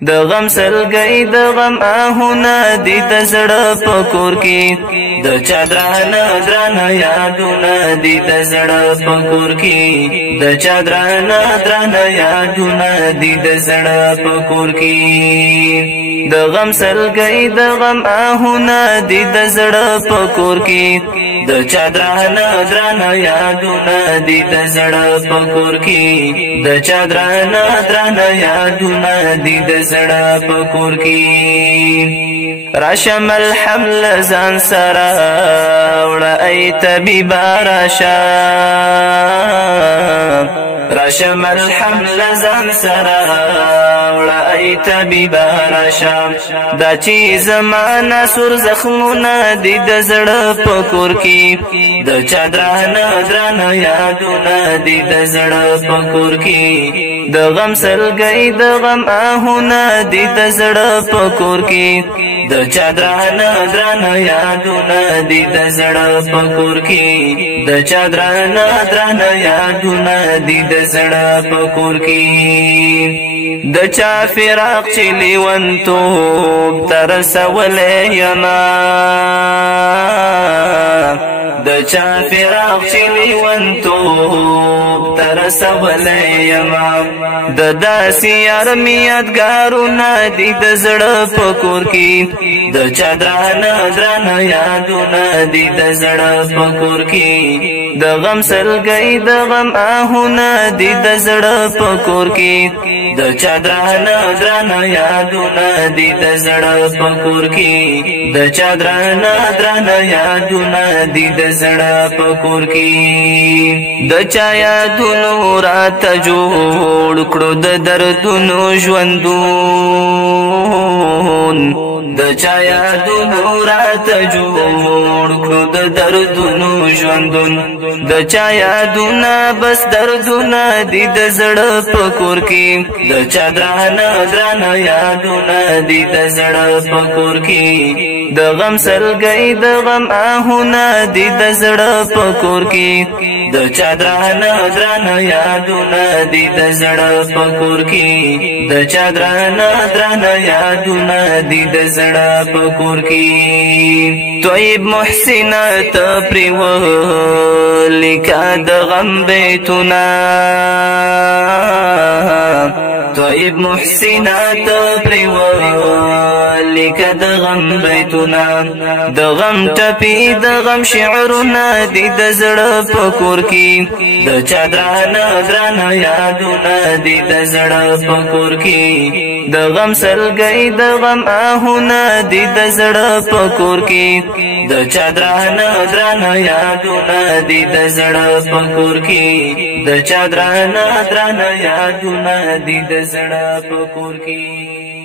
د غم سلګي د غم آهونه دي د زړه په کور کې د چا درانه یادونه دي د زړه په کور کې د چا درانه یادونه دي د زړه په کور کې د غم سلګي د غم آهونه دي د زړه په کور کې د چا درانه یادونه دي د زړه په کور کې د چا درانه یادونه دي د زړه په کور کې راشم الحمل ځان سره وړه ای طبيبه راشه راشم الحمل ځان سره وړه ای طبيبه راشه دا چې زمانہ سر زخمونه دي د زړه په کور کې د چا درانه یادونه دي د زړه په کور کې د غم سلګي د غم آهونه دي د زړه په کور کې د چا درانه یادونه دي د زړه په کور کې د چا درانه یادونه دي د زړه په کور کې د چا فراق چې لیونتوب تر رسولی یما د چا فراق چې لیونتوب تر رسولی یما د داسې یار مې یادګارونه دي د زړه په کور کې د چا درانه یادونه دي د زړه په کور کې د غم سلګي د غم آهونه دي د زړه په کور کې د چا درانه یادونه دي د زړه په کور کې د چا درانه یادونه دي د زړه په کور کې د چا یادونو راته جوړ کړو د دردونو ژوندون د چا یادونو راته جوړ کړو د دردونو ژوندون د چا یادونه بس دردونه دي د زړه په کور کې د چا درانه یادونه دي د زړه په کور کې د غم سلګي د غم آهونه دي د زړه په کور کې د چا درانه یادونه دي د زړه په کور کې د چا درانه یادونه دي د زړه په کور کې طيب محسن ته پریولیکا د غم بیتونه طيب محسن ته پریولیکا د غم بیتونه د غم ټپي د غم شعرونه دي د زړه په کور کې د چا درانه یادونه دي د زړه په کور کې د غم سلګي د غم آهونه دي د زړه په کور کې د چا درانه یادونه دي د زړه په کور کې د چا درانه یادونه دي د زړه په کور کې